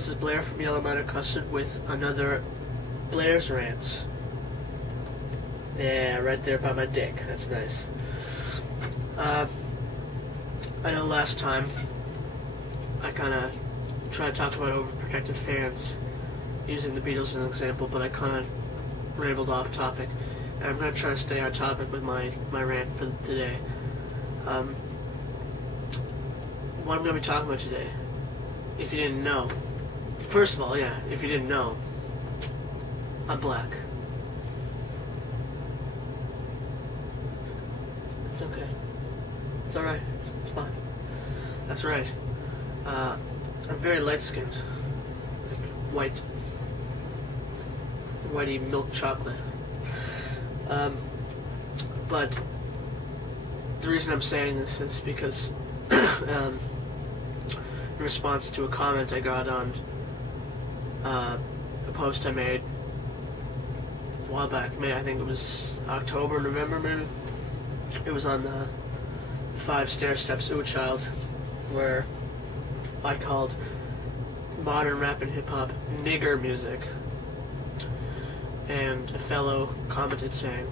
this is Blair from Yellow Matter Custard with another Blair's Rants. Yeah, right there by my dick. That's nice. I know last time I kind of tried to talk about overprotected fans using the Beatles as an example, but I kind of rambled off topic. And I'm going to try to stay on topic with my rant for today. What I'm going to be talking about today, if you didn't know, first of all, yeah, if you didn't know, I'm black. It's okay. It's alright. It's fine. That's right. I'm very light-skinned. Like whitey milk chocolate. But the reason I'm saying this is because in response to a comment I got on a post I made a while back, I think it was October, November maybe. It was on the 5 Stair Steps Ooh Child, where I called modern rap and hip-hop nigger music. And a fellow commented saying,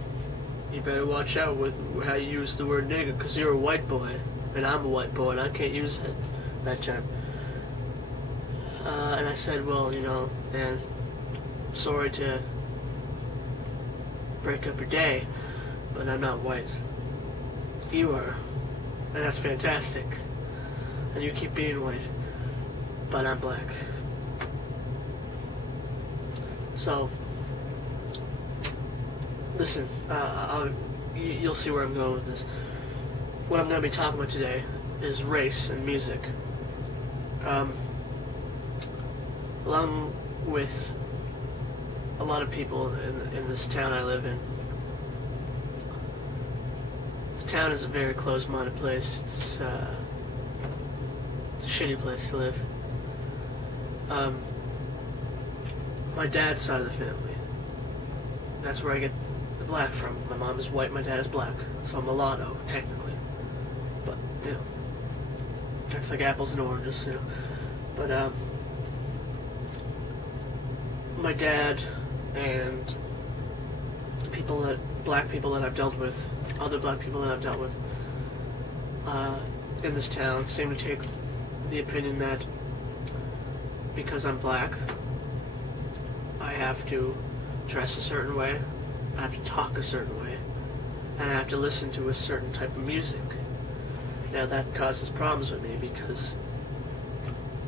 "You better watch out with how you use the word nigger, because you're a white boy, and I'm a white boy, and I can't use it that term." And I said, well, you know, and sorry to break up your day, but I'm not white. You are, and that's fantastic. And you keep being white, but I'm black. So, listen, you'll see where I'm going with this. What I'm going to be talking about today is race and music. Along with a lot of people in this town I live in. The town is a very closed-minded place. It's a shitty place to live. My dad's side of the family, that's where I get the black from. My mom is white, my dad is black, so I'm mulatto, technically. But, you know, that's like apples and oranges, you know. But, my dad and black people that I've dealt with, other black people that I've dealt with, in this town seem to take the opinion that because I'm black, I have to dress a certain way, I have to talk a certain way, and I have to listen to a certain type of music. Now that causes problems with me because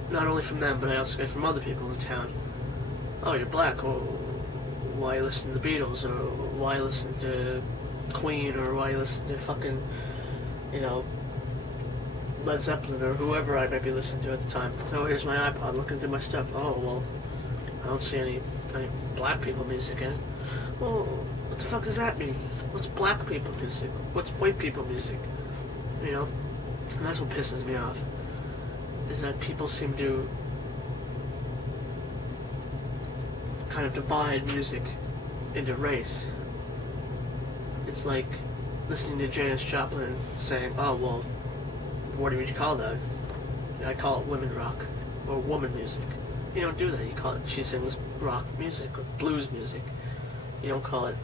not only from them, but I also get from other people in the town. Oh, you're black, oh, why you listen to the Beatles, or why you listen to Queen, or why you listen to fucking, you know, Led Zeppelin, or whoever I might be listening to at the time. Oh, here's my iPod, looking through my stuff. Oh, well, I don't see any black people music in it. Well, what the fuck does that mean? What's black people music? What's white people music? You know? And that's what pisses me off. Is that people seem to kind of divide music into race. It's like listening to Janis Joplin saying, oh, well, what do you call that? I call it women rock, or woman music. You don't do that. You call it, she sings rock music, or blues music. You don't call it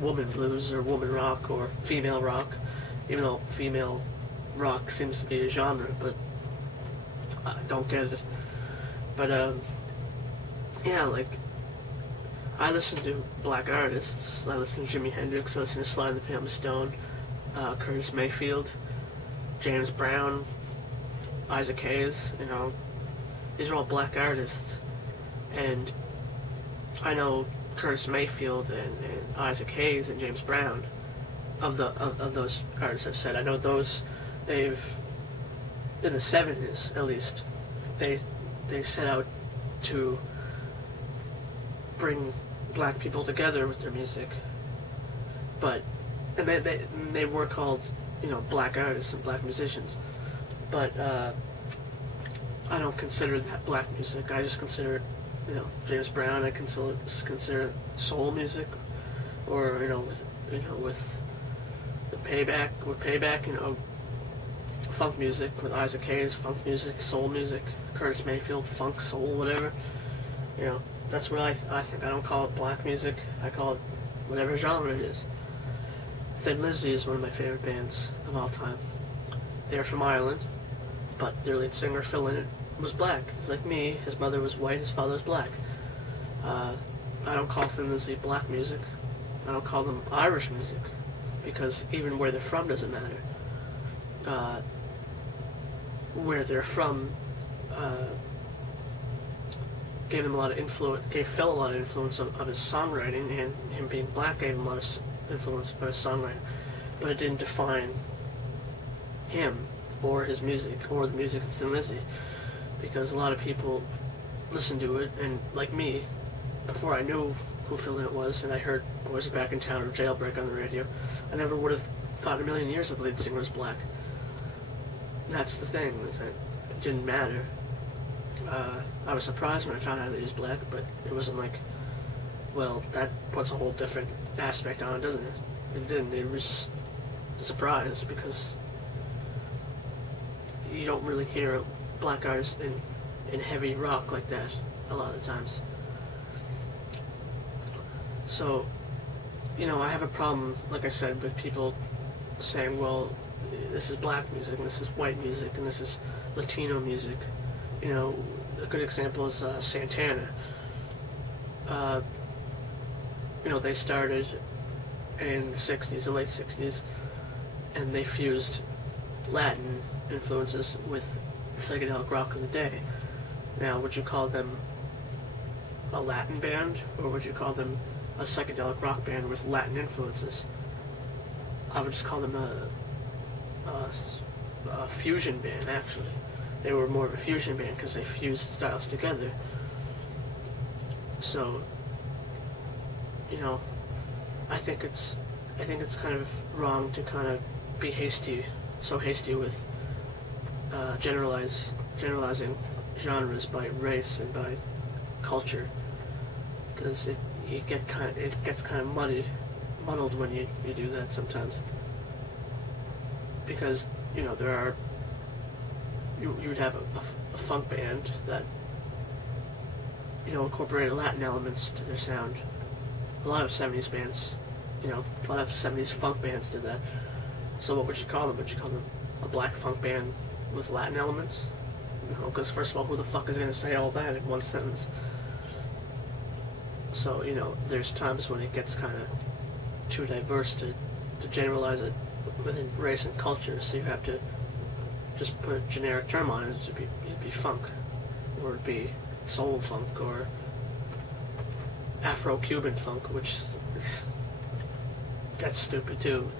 woman blues, or woman rock, or female rock, even though female rock seems to be a genre, but I don't get it. But, yeah, like, I listen to black artists. I listen to Jimi Hendrix, I listen to Sly and the Family Stone, Curtis Mayfield, James Brown, Isaac Hayes, you know. These are all black artists. And I know Curtis Mayfield and Isaac Hayes and James Brown, of those artists I've said. I know those, they've, in the 70s at least, they set out to bring black people together with their music. But, and they were called, you know, black artists and black musicians. But, I don't consider that black music. I just consider it, you know, James Brown. I consider soul music, or with the Payback, you know, funk music with Isaac Hayes, funk music, soul music, Curtis Mayfield, funk, soul, whatever. You know, that's what I think. I don't call it black music. I call it whatever genre it is. Thin Lizzy is one of my favorite bands of all time. They're from Ireland, but their lead singer, Phil Lynott, was black. He's like me. His mother was white, his father was black. I don't call Thin Lizzy black music. I don't call them Irish music, because even where they're from doesn't matter. Where they're from gave them a lot of influence, gave Phil a lot of influence of his songwriting, and him being black gave him a lot of influence by his songwriting. But it didn't define him or his music or the music of Thin Lizzy, because a lot of people listened to it, and like me, before I knew who Phil Lynott was, and I heard Boys Are Back in Town or Jailbreak on the radio, I never would have thought in a million years that the lead singer was black. That's the thing, is that it didn't matter. I was surprised when I found out that he was black, but it wasn't like, well, that puts a whole different aspect on it, doesn't it? It didn't. It was just a surprise, because you don't really hear black artists in heavy rock like that a lot of times. So, you know, I have a problem, like I said, with people saying, well, this is black music, and this is white music, and this is Latino music. You know, a good example is Santana. You know, they started in the 60s, the late 60s, and they fused Latin influences with the psychedelic rock of the day. Now, would you call them a Latin band, or would you call them a psychedelic rock band with Latin influences? I would just call them a fusion band, actually. They were more of a fusion band because they fused styles together. So, you know, I think it's kind of wrong to kind of be so hasty with generalizing genres by race and by culture, because it gets kind of muddled when you do that sometimes. Because, you know, you would have a funk band that, you know, incorporated Latin elements to their sound. A lot of 70s bands, you know, a lot of 70s funk bands did that. So what would you call them? Would you call them a black funk band with Latin elements? You know, because first of all, who the fuck is going to say all that in one sentence? So, you know, there's times when it gets kind of too diverse to generalize it within race and culture, so you have to just put a generic term on it. It'd be funk, or it'd be soul funk, or Afro-Cuban funk, which that's stupid too.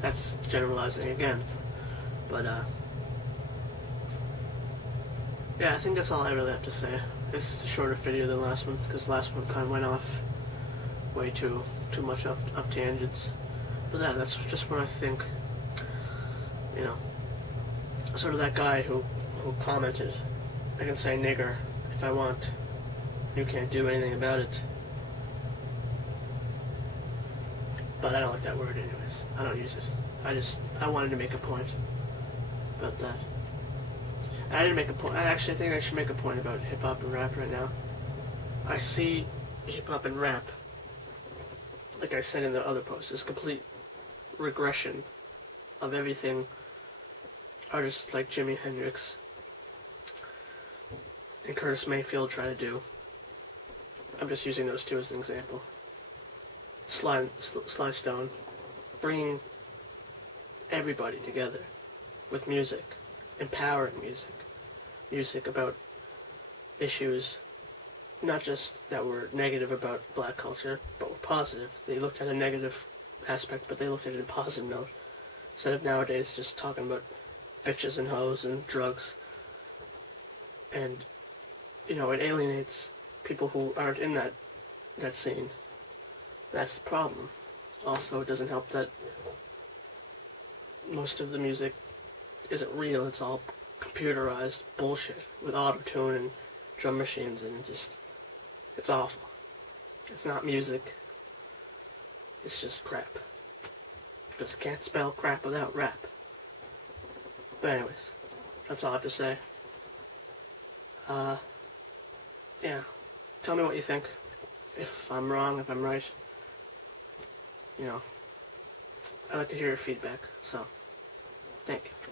That's generalizing again. But yeah, I think that's all I really have to say. It's a shorter video than the last one, because the last one kind of went off way too much off tangents. But yeah, that's just what I think. You know, sort of that guy who commented, I can say nigger if I want. You can't do anything about it. But I don't like that word anyways. I don't use it. I wanted to make a point about that. And I didn't make a point. I actually think I should make a point about hip-hop and rap right now. I see hip-hop and rap, like I said in the other post, as complete regression of everything artists like Jimi Hendrix and Curtis Mayfield try to do. I'm just using those two as an example. Sly Stone, bringing everybody together with music, empowering music about issues not just that were negative about black culture, but were positive. They looked at a negative aspect, but they looked at it in a positive note, instead of nowadays just talking about bitches and hoes and drugs. And, you know, it alienates people who aren't in that scene. That's the problem. Also, it doesn't help that most of the music isn't real. It's all computerized bullshit with auto-tune and drum machines, and it's awful. It's not music. It's just crap. Because you can't spell crap without rap. But anyways, that's all I have to say. Yeah. Tell me what you think. If I'm wrong, if I'm right. You know, I like to hear your feedback, so thank you.